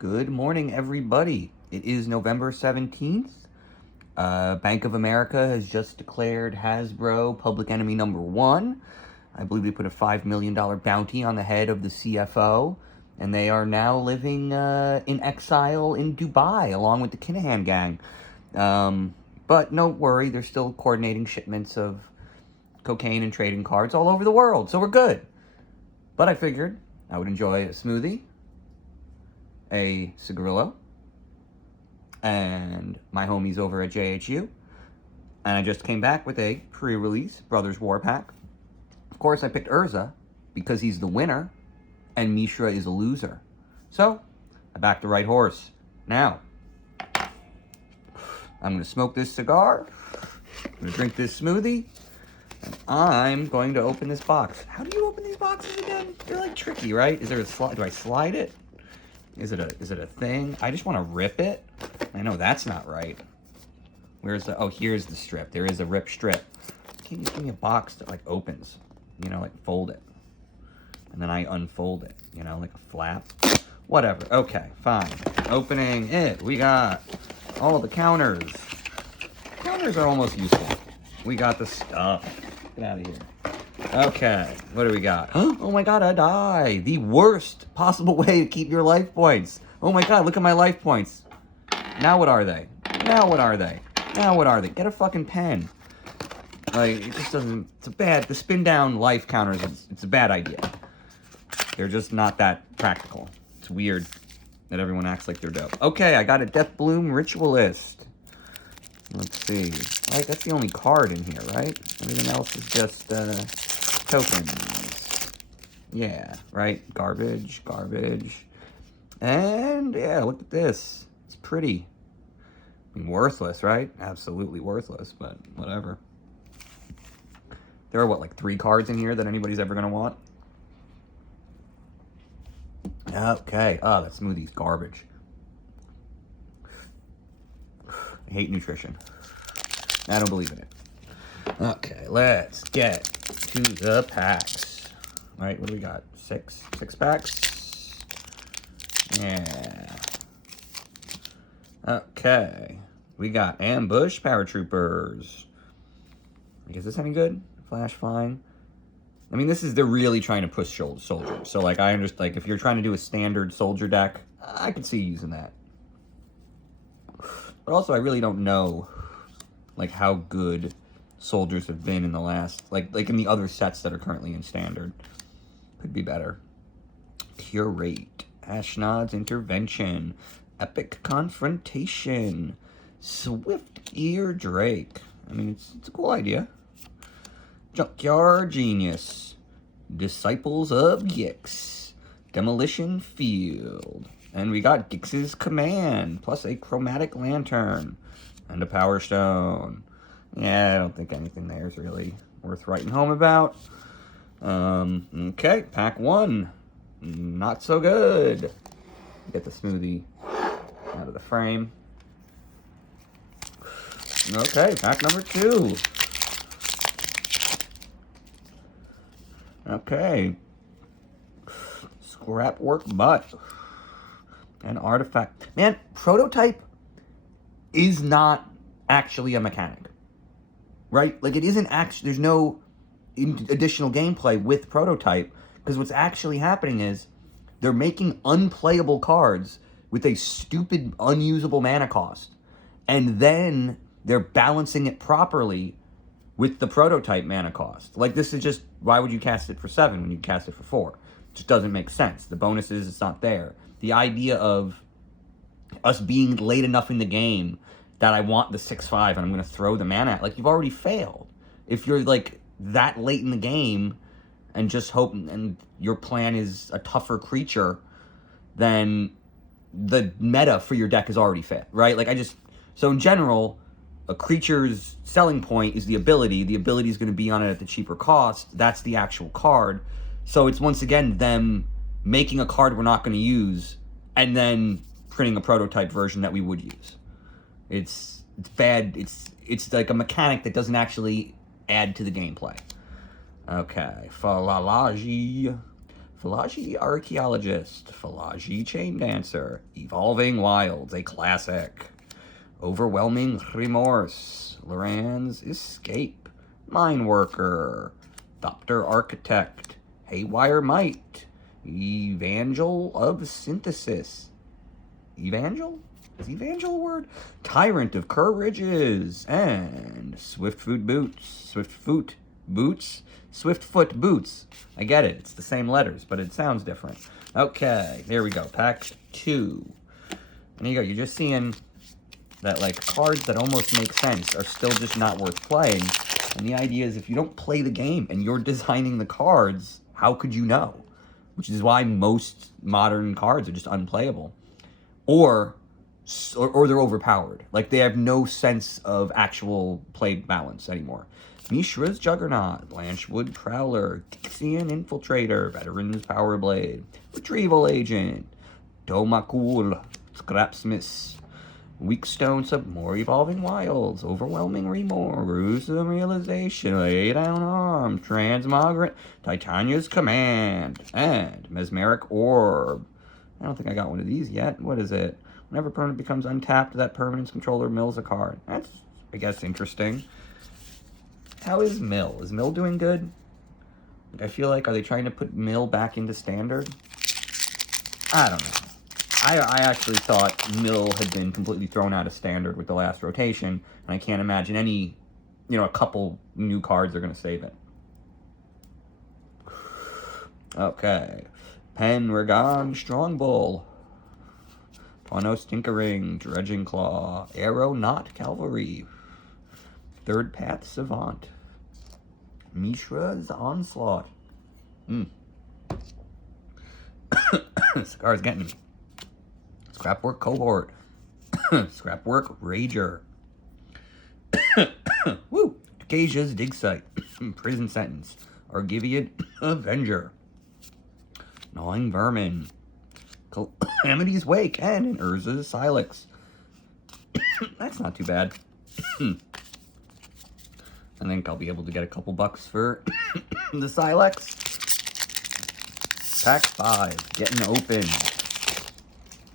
Good morning, everybody. It is November 17th. Bank of America has just declared Hasbro public enemy number one. I believe they put a $5 million bounty on the head of the CFO, and they are now living in exile in Dubai, along with the Kinahan gang. But no worry, they're still coordinating shipments of cocaine and trading cards all over the world, so we're good. But I figured I would enjoy a smoothie, a cigarillo, and my homies over at JHU. And I just came back with a pre-release Brothers War Pack. Of course, I picked Urza because he's the winner and Mishra is a loser. So, I backed the right horse. Now, I'm going to smoke this cigar, I'm going to drink this smoothie, and I'm going to open this box. How do you open these boxes again? They're like tricky, right? Is there a slide? Do I slide it? Is it a thing? I just want to rip it. I know that's not right. Where's the, oh, here's the strip. There is a rip strip. Can't you just give me a box that like opens? You know, like fold it. And then I unfold it, you know, like a flap. Whatever. Okay, fine. Opening it. We got all the counters. Counters are almost useful. We got the stuff. Get out of here. Okay, what do we got? Oh my god, a die! The worst possible way to keep your life points. Oh my god, look at my life points. Now what are they? Now what are they? Now what are they? Get a fucking pen. Like, it just doesn't... It's a bad... The spin down life counters, it's a bad idea. They're just not that practical. It's weird that everyone acts like they're dope. Okay, I got a Death Bloom Ritualist. Let's see. Right, that's the only card in here, right? Everything else is just, tokens. Yeah, right? Garbage, garbage. And, yeah, look at this. It's pretty. I mean, worthless, right? Absolutely worthless, but whatever. There are, what, like 3 cards in here that anybody's ever going to want? Okay. Oh, that smoothie's garbage. I hate nutrition. I don't believe in it. Okay, let's get to the packs. All right, what do we got? Six packs? Yeah. Okay. We got Ambush Paratroopers. Is this any good? Flash fine. I mean, they're really trying to push soldiers. So, like, I understand, like, if you're trying to do a standard soldier deck, I could see using that. But also, I really don't know, like, how good soldiers have been in the last, like in the other sets that are currently in standard. Could be better. Curate. Ashnod's Intervention. Epic Confrontation. Swift Ear Drake. I mean, it's a cool idea. Junkyard Genius. Disciples of Gix. Demolition Field. And we got Gix's Command, plus a Chromatic Lantern, and a Power Stone. Yeah, I don't think anything there is really worth writing home about. Okay, pack 1. Not so good. Get the smoothie out of the frame. Okay, pack number 2. Okay. Scrapwork Butt. An artifact. Man, Prototype is not actually a mechanic. Right? Like, it isn't actually... There's no additional gameplay with Prototype. Because what's actually happening is they're making unplayable cards with a stupid, unusable mana cost. And then they're balancing it properly with the Prototype mana cost. Like, this is just... Why would you cast it for 7 when you cast it for 4? It just doesn't make sense. The bonuses, it's not there. The idea of us being late enough in the game that I want the 6/5 and I'm going to throw the mana at, like, you've already failed. If you're, like, that late in the game and just hope, and your plan is a tougher creature, then the meta for your deck is already fit, right? Like, so in general, a creature's selling point is the ability. The ability is going to be on it at the cheaper cost. That's the actual card. So it's, once again, them making a card we're not going to use, and then printing a prototype version that we would use. It's bad. It's like a mechanic that doesn't actually add to the gameplay. Okay, Falalaji. Falaji Archaeologist, Falaji Chain Dancer, Evolving Wilds, a classic. Overwhelming Remorse, Loran's Escape, Mine Worker, Thopter Architect, Haywire Might, Evangel of Synthesis. Evangel? Is Evangel a word? Tyrant of Courages, and Swiftfoot Boots. I get it. It's the same letters, but it sounds different. Okay, there we go. Pack 2. And there you go. You're just seeing that, like, cards that almost make sense are still just not worth playing. And the idea is if you don't play the game and you're designing the cards, how could you know? Which is why most modern cards are just unplayable. Or they're overpowered. Like, they have no sense of actual play balance anymore. Mishra's Juggernaut, Blanchwood Prowler, Gixian Infiltrator, Veteran's Power Blade, Retrieval Agent, Domakul, Scrapsmith, Weakstone Submore Evolving Wilds, Overwhelming Remorse, Gruesome Realization, Lay Down Arms, Transmogrant, Titania's Command, and Mesmeric Orb. I don't think I got one of these yet. What is it? Whenever permanent becomes untapped, that permanent's controller mills a card. That's, I guess, interesting. How is Mill? Is Mill doing good? I feel like, are they trying to put Mill back into standard? I don't know. I actually thought Mill had been completely thrown out of standard with the last rotation, and I can't imagine any, a couple new cards are going to save it. Okay. Penregon Strongbull, Ponos Tinkering, Dredging Claw, Aeronaut Cavalry, Third Path Savant, Mishra's Onslaught. This card's getting me. Scrapwork Cohort, Scrapwork Rager, Woo! Decasia's Dig Site, Prison Sentence, Argivian Avenger, Gnawing Vermin, Calamity's Wake, and an Urza's Silex. That's not too bad. I think I'll be able to get a couple bucks for the Silex. Pack 5, getting open.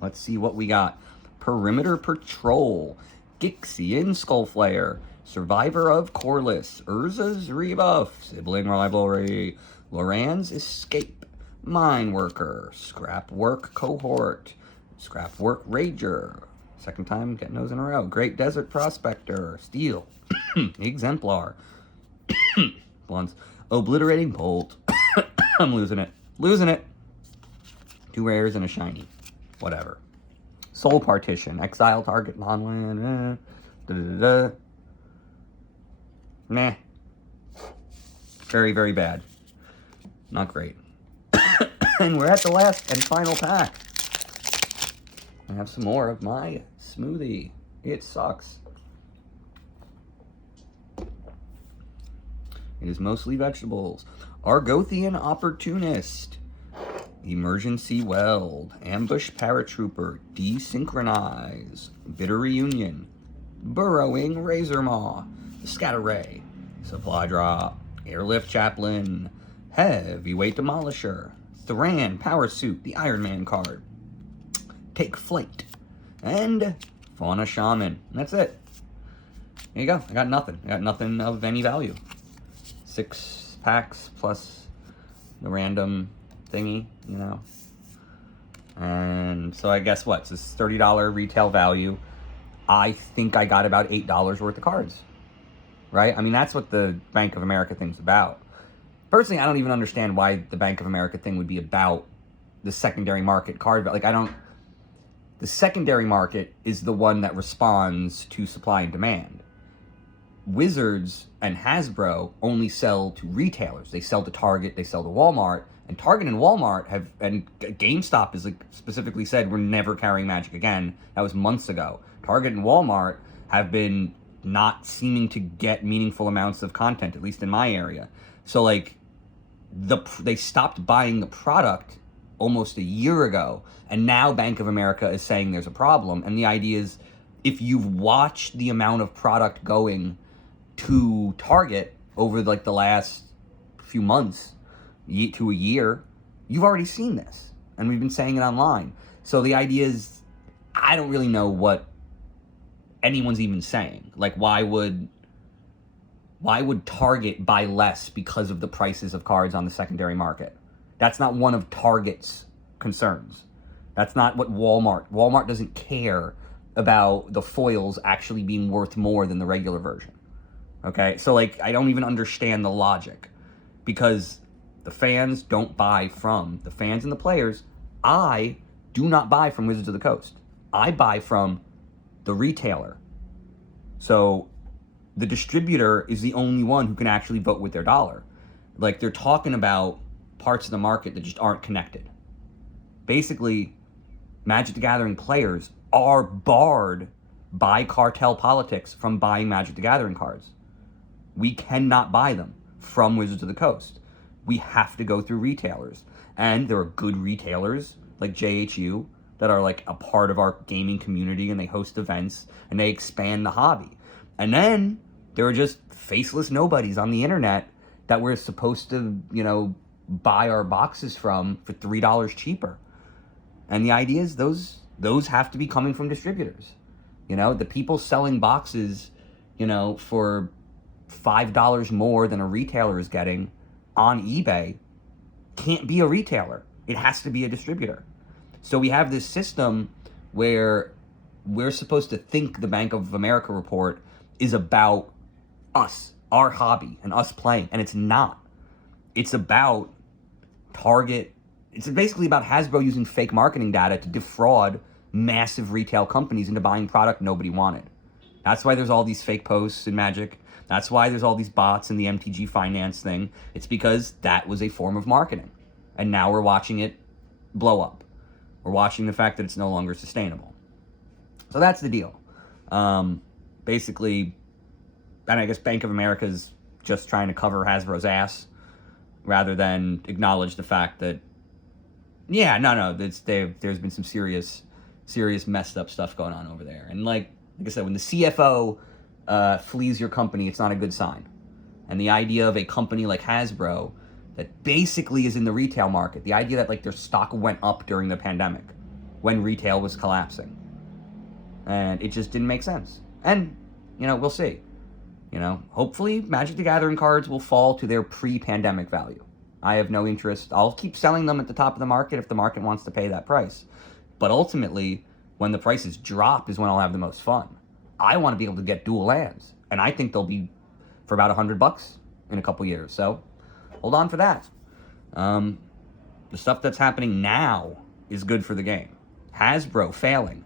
Let's see what we got. Perimeter Patrol, Gixian Skullflare, Survivor of Corliss, Urza's Rebuff, Sibling Rivalry, Loran's Escape, Mine Worker, Scrapwork Cohort, Scrapwork Rager, second time getting those in a row, Great Desert Prospector, Steel, Exemplar, Blunts, Obliterating Bolt, I'm losing it, 2 rares and a shiny, whatever. Soul Partition, Exile Target Non-Land, Meh. Very, very bad. Not great. And we're at the last and final pack. I have some more of my smoothie. It sucks. It is mostly vegetables. Argothian Opportunist, Emergency Weld, Ambush Paratrooper, Desynchronize, Bitter Reunion, Burrowing Razor Maw, Scatter Ray, Supply Drop, Airlift Chaplain, Heavyweight Demolisher, Thran Power Suit, the Iron Man card, Take Flight, and Fauna Shaman. And that's it. There you go. I got nothing. I got nothing of any value. 6 packs plus the random thingy, And so I guess what? So it's $30 retail value. I think I got about $8 worth of cards. Right? I mean, that's what the Bank of America thing's about. Personally, I don't even understand why the Bank of America thing would be about the secondary market card. Like, the secondary market is the one that responds to supply and demand. Wizards and Hasbro only sell to retailers. They sell to Target, they sell to Walmart, and Target and Walmart and GameStop is specifically said we're never carrying Magic again. That was months ago. Target and Walmart have been not seeming to get meaningful amounts of content, at least in my area. So like, they stopped buying the product almost a year ago, and now Bank of America is saying there's a problem. And the idea is, if you've watched the amount of product going to Target over like the last few months to a year, You've already seen this, and we've been saying it online. So the idea is, I don't really know what anyone's even saying. Like, why would Target buy less because of the prices of cards on the secondary market? That's not one of Target's concerns. That's not what Walmart doesn't care about the foils actually being worth more than the regular version. Okay? So, like, I don't even understand the logic, because the fans don't buy from the fans and the players. I do not buy from Wizards of the Coast. I buy from the retailer. So the distributor is the only one who can actually vote with their dollar. Like, they're talking about parts of the market that just aren't connected. Basically, Magic the Gathering players are barred by cartel politics from buying Magic the Gathering cards. We cannot buy them from Wizards of the Coast. We have to go through retailers. And there are good retailers like JHU that are like a part of our gaming community, and they host events and they expand the hobby. And then there are just faceless nobodies on the internet that we're supposed to, buy our boxes from for $3 cheaper. And the idea is those have to be coming from distributors. The people selling boxes, for $5 more than a retailer is getting on eBay can't be a retailer. It has to be a distributor. So we have this system where we're supposed to think the Bank of America report is about us, our hobby, and us playing, and it's not. It's about Target. It's basically about Hasbro using fake marketing data to defraud massive retail companies into buying product nobody wanted. That's why there's all these fake posts in Magic. That's why there's all these bots in the MTG Finance thing. It's because that was a form of marketing. And now we're watching it blow up. We're watching the fact that it's no longer sustainable. So that's the deal. Basically, and I guess Bank of America is just trying to cover Hasbro's ass rather than acknowledge the fact that, there's been some serious messed up stuff going on over there. And like I said, when the CFO flees your company, it's not a good sign. And the idea of a company like Hasbro that basically is in the retail market, the idea that like their stock went up during the pandemic when retail was collapsing, and it just didn't make sense. And we'll see. Hopefully Magic the Gathering cards will fall to their pre-pandemic value. I have no interest. I'll keep selling them at the top of the market if the market wants to pay that price. But ultimately, when the prices drop is when I'll have the most fun. I want to be able to get dual lands, and I think they'll be for about $100 in a couple years. So hold on for that. The stuff that's happening now is good for the game. Hasbro failing